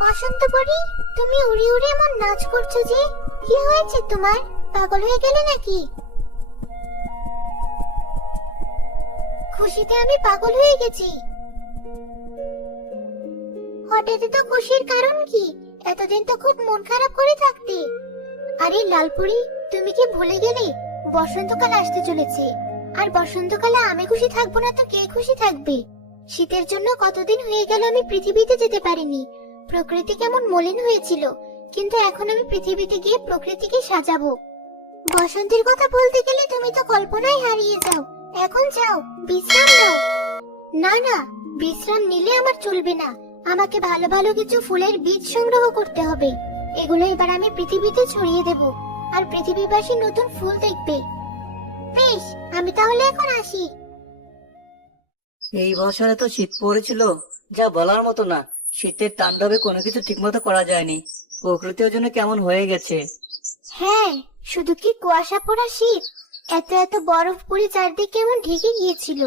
বসন্ত পরি, তুমি উড়ে উড়ে এমন নাচ করছো যে, কি হয়েছে তোমার? পাগল হয়ে গেলে নাকি? খুশিতে আমি পাগল হয়ে গেছি। হঠাৎ তো খুশির কারণ কি? এতদিন তো খুব মন খারাপ করে থাকতে। আরে লালপুরি, তুমি কি ভুলে গেলে বসন্তকাল আসতে চলেছে? আর বসন্তকালে আমি খুশি থাকবো না তো কে খুশি থাকবে? শীতের জন্য কতদিন হয়ে গেল আমি পৃথিবীতে যেতে পারিনি। প্রকৃতি কেমন মলিন হয়েছিল, কিন্তু এখন আমি পৃথিবীতে গিয়ে প্রকৃতিকে সাজাবো। বসন্তের কথা বলতে গেলে তুমি তো কল্পনায় হারিয়ে যাও। এখন যাও, বিশ্রাম নাও। না না, বিশ্রাম নিলে আমার চলবে না। আমাকে ভালো ভালো কিছু ফুলের বীজ সংগ্রহ করতে হবে। এগুলো এবার আমি পৃথিবীতে ছড়িয়ে দেব, আর পৃথিবীবাসী নতুন ফুল দেখবে। বেশ, আমি তাহলে এখন আসি। এই বছরে তো শীত পড়েছিল, যা বলার মতো না। শীতের তাণ্ডবে কোনো কিছু ঠিকমতো করা যায়নি। প্রকৃতিও যেন কেমন হয়ে গেছে। হ্যাঁ, শুধু কি কুয়াশা পড়া শীত, এত এত বরফ পড়ে চারদিকে কেমন ঢেকে গিয়েছিল।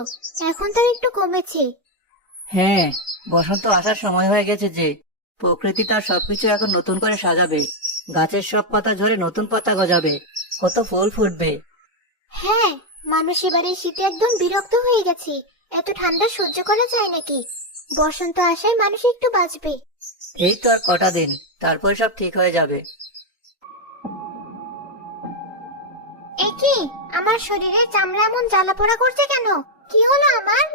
এখন তো একটু কমেছে। হ্যাঁ, বসন্ত আসার সময় হয়ে গেছে যে। প্রকৃতি তার সবকিছু এখন নতুন করে সাজাবে। গাছের সব পাতা ঝরে নতুন পাতা গজাবে, কত ফুল ফুটবে। হ্যাঁ, মানুষ এবারে শীতে একদম বিরক্ত হয়ে গেছে। এত ঠান্ডা সহ্য করা যায় নাকি? বসন্ত আসায় মানুষ একটু বাঁচবে। এই তো আর কটা দিন, তারপর সব ঠিক হয়ে যাবে। এ কি, আমার শরীরের চামড়া এমন জ্বালা পোড়া করছে কেন? কি হলো আমার?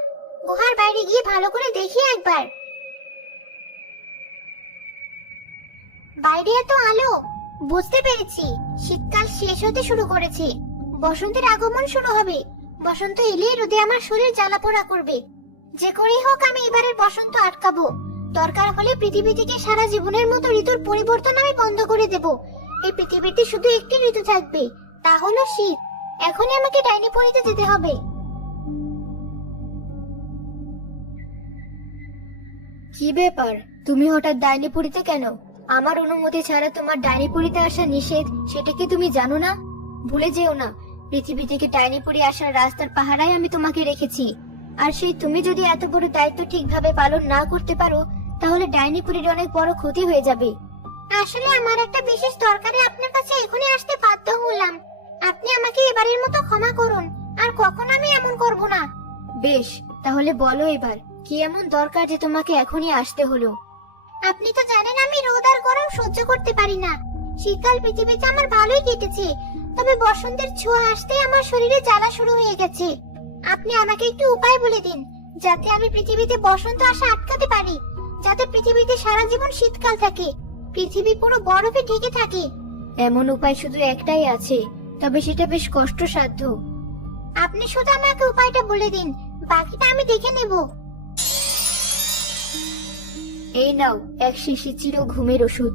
গুহার বাইরে গিয়ে ভালো করে দেখি একবার। বাইরে এত আলো, বুঝতে পেরেছি শীতকাল শেষ হতে শুরু করেছে। বসন্তের আগমন শুরু হবে। বসন্ত এলেই রোদে আমার শরীর জ্বালা পোড়া করবে। যে করেই হোক আমি এবারের বসন্ত আটকাবো। দরকার হলে পৃথিবী থেকে সারা জীবনের মতো ঋতুর পরিবর্তন আমি বন্ধ করে দেব। এই পৃথিবীতে শুধু একটি ঋতু থাকবে, তা হলো শীত। এখনই আমাকে ডাইনিপনিতে যেতে হবে। কি ব্যাপার, তুমি হঠাৎ ডাইনিপুরিতে কেন? আমার অনুমতি ছাড়া তোমার ডাইনিপুরিতে আসা নিষেধ, সেটা কি তুমি জানো না? ভুলে যেও না, পৃথিবী থেকে ডাইনিপুরি আসার রাস্তার পাহারায় আমি তোমাকে রেখেছি। আর সেই তুমি যদি এত বড় দায়িত্ব ঠিকভাবে পালন না করতে পারো, তাহলে ডাইনিপুরির অনেক বড় ক্ষতি হয়ে যাবে। আসলে আমার একটা বিশেষ দরকারে আপনার কাছে এখনই আসতে বাধ্য হলাম। আপনি আমাকে এবারের মতো ক্ষমা করুন, আর কখনো আমি এমন করব না। বেশ, তাহলে বলো এবার কি এমন দরকার যে তোমাকে এখনই আসতে হলো? আপনি তো জানেন আমি রোদ আর গরম সহ্য করতে পারি না। শীতকাল পৃথিবীতে আমার ভালোই কেটেছে, তবে বসন্তের ছোঁয়া আসতেই আমার শরীরে জ্বালা শুরু হয়ে গেছে। আপনি আমাকে একটু উপায় বলে দিন, যাতে আমি পৃথিবীতে বসন্ত আসা আটকাতে পারি, যাতে পৃথিবীতে সারা জীবন শীতকাল থাকে, পৃথিবী পুরো বরফে ঢেকে থাকে। এমন উপায় শুধু একটাই আছে, তবে সেটা বেশ কষ্টসাধ্য। আপনি শুধু আমাকে উপায়টা বলে দিন, বাকিটা আমি দেখে নেব। এই নাও এক শিশি চির ঘুমের ওষুধ।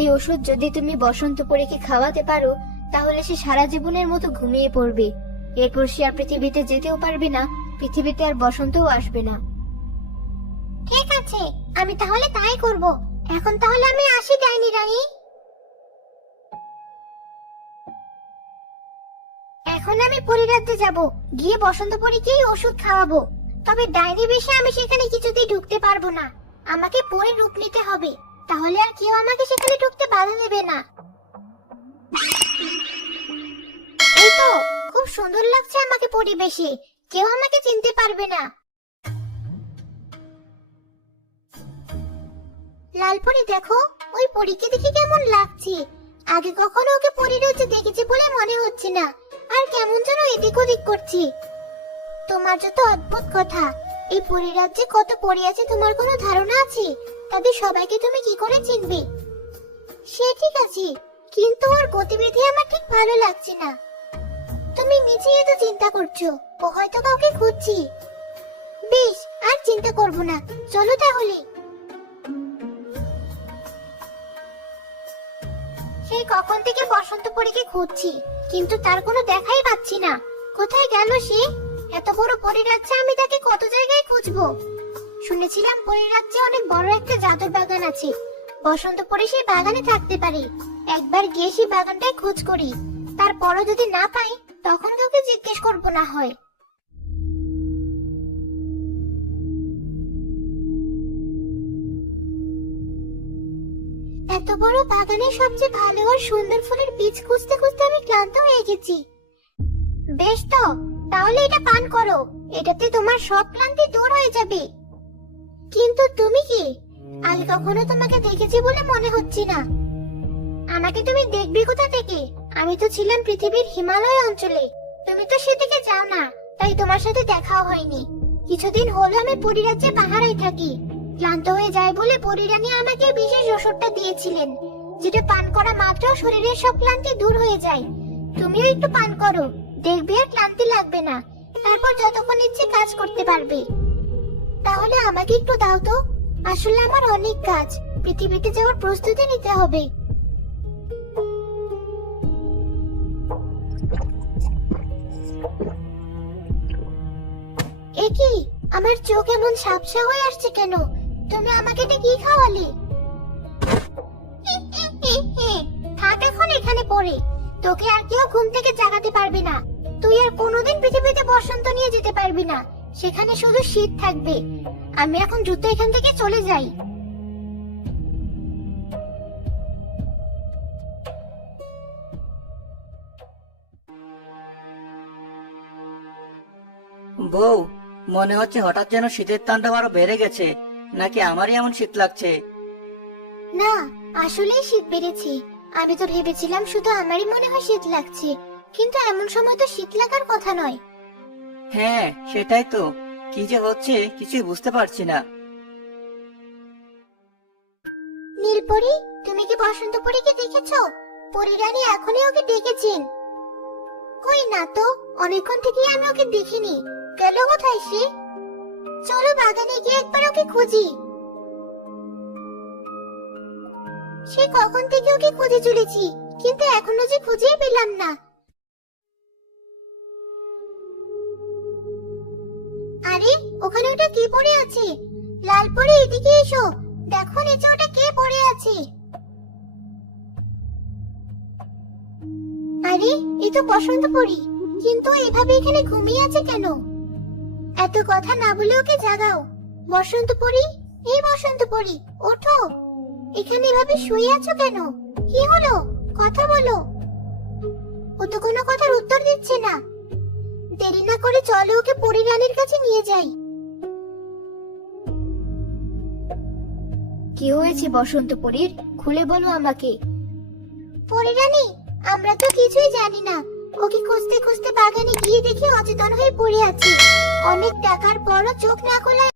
এই ওষুধ যদি তুমি বসন্ত পরীকে খাওয়াতে পারো, তাহলে সে সারা জীবনের মতো ঘুমিয়ে পড়বে। এরপর সে আর পৃথিবীতে যেতেও পারবে না, পৃথিবীতে আর বসন্তও আসবে না। ঠিক আছে, আমি তাহলে তাই করব। এখন তাহলে আমি আসি ডাইনি রানী। এখন আমি পরিরাজ্যে যাব, গিয়ে বসন্ত পরীকেই ওষুধ খাওয়াবো। তবে ডাইনি বেশে আমি সেখানে কিছুতেই ঢুকতে পারবো না। আমাকে পরে রূপ নিতে হবে, তাহলে আর কেউ আমাকে সেখানে ঢুকতে বাধা দেবে না। এই তো, খুব সুন্দর লাগছে আমাকে পরিবেশে, কেউ আমাকে চিনতে পারবে না। লালপরি দেখো, ওই পরীকে দেখে কেমন লাগছে। আগে কখনো ওকে পরিরাজ্যে দেখেছি বলে মনে হচ্ছে না, আর কেমন যেন এদিক ওদিক করছে। তোমার যত অদ্ভুত কথা। এই পরিরাজ্যে কত পরী আছে তোমার কোনো ধারণা আছে? তাদের সবাইকে তুমি কি করে চিনবে? সে ঠিক আছে, কিন্তু ওর গতিবিধি আমার ঠিক ভালো লাগছে না। তুমি মিছিয়ে তো চিন্তা করছো, ও হয়তো কাউকে খুঁজছি। বেশ, আর চিন্তা করব না, চলো তাহলে। সেই কখন থেকে বসন্ত পরীকে খুঁজছি, কিন্তু তার কোনো দেখাই পাচ্ছি না। কোথায় গেল সে? এত বড় পরিরাজ্যে আমি তাকে কত জায়গায় খুঁজবো। শুনেছিলাম পরিরাজ্যে অনেক বড় একটা জাদুর বাগান আছে। বসন্ত পরী সেই বাগানে থাকতে পারে। একবার গিয়ে সেই বাগানটায় খোঁজ করি, তারপরও যদি না পাই, তখন কাউকে জিজ্ঞেস করবো না হয়। বড় বাগানের সবচেয়ে ভালো আর সুন্দর ফুলের বীজ খুঁজতে খুঁজতে আমি ক্লান্ত হয়ে গেছি। বেশ তো, তাহলে এটা পান করো, এটাতে তোমার সব ক্লান্তি দূর হয়ে যাবে। কিন্তু তুমি কি? আগে কখনো তোমাকে দেখেছি বলে মনে হচ্ছে না। আমাকে তুমি দেখবে কোথা থেকে? আমি তো ছিলাম পৃথিবীর হিমালয় অঞ্চলে। তুমি তো সেদিকে যাও না, তাই তোমার সাথে দেখাও হয়নি। কিছুদিন হলো আমি পরিরাজ্যে পাহারায় থাকি। ক্লান্ত হয়ে যায় বলে পরিরানী আমাকে বিশেষ ওষুধটা দিয়েছিলেন, যেটা পান করা মাত্র শরীরের সব ক্লান্তি দূর হয়ে যায়। তুমিও একটু পান করো, দেখবে আর ক্লান্তি লাগবে না। তারপর যতক্ষণ ইচ্ছে কাজ করতে পারবে। তাহলে আমাকে একটু দাও তো, আসলে আমার অনেক কাজ, পৃথিবীতে যাওয়ার প্রস্তুতি নিতে হবে। এ কি, আমার চোখ এমন ঝাপসা হয়ে আসছে কেন? তুমি আমাকে এটা কি খাওয়ালে? থাক এখন এখানে পড়ে, তোকে আর কেউ ঘুম থেকে জাগাতে পারবে না। তুই আর কোনোদিন পৃথিবীতে বসন্ত নিয়ে যেতে পারবি না, সেখানে শুধু শীত থাকবে। আমি এখন দ্রুত এখান থেকে চলে যাই। বউ, মনে হচ্ছে হঠাৎ যেন শীতের তাণ্ডব আরো বেড়ে গেছে, নাকি আমারই এমন শীত লাগছে? না, আসলেই শীত বেড়েছে। আমি তো ভেবেছিলাম শুধু আমারই মনে হয় শীত লাগছে, কিন্তু এমন সময় তো শীত লাগার কথা নয়। হ্যাঁ, সেটাই তো। কি যে হচ্ছে কিছুই বুঝতে পারছি না। নীলপরি, তুমি কি বসন্ত পরীকে দেখেছো? পরিরানী এখনই ওকে ডেকেছেন। কই না তো, অনেকক্ষণ থেকে আমি ওকে দেখিনি। গেল কোথায় সে? চলো বাগানে গিয়ে একবার ওকে খুঁজি। সে কখন থেকে ওকে খুঁজে চলেছি, কিন্তু এখনো যে খুঁজেই পেলাম না। আরে, ওখানে ওটা কি পড়ে আছে? লালপরি, এদিকে এসো, দেখো নিচে ওটা কে পড়ে আছে। আরে, এই তো বসন্ত পরী, কিন্তু এভাবে এখানে ঘুমিয়ে আছে কেন? এত কথা না বলে ওকে জাগাও। বসন্ত পরী, এই বসন্ত পরী, ওঠো। এখানে এভাবে শুয়ে আছো কেন? কি হলো? কথা বলো। ও তো কোনো কথার উত্তর দিচ্ছে না। দেরি না করে চলো ওকে পরিরানীর কাছে নিয়ে যাই। কি হয়েছে বসন্ত পরীর? খুলে বলো আমাকে। পরিরানী, আমরা তো কিছুই জানি না। ওকে খুঁজতে খুঁজতে বাগানে গিয়ে দেখি অচেতন হয়ে পড়ে আছে। অনেক টাকার পরও চোখ না খোলা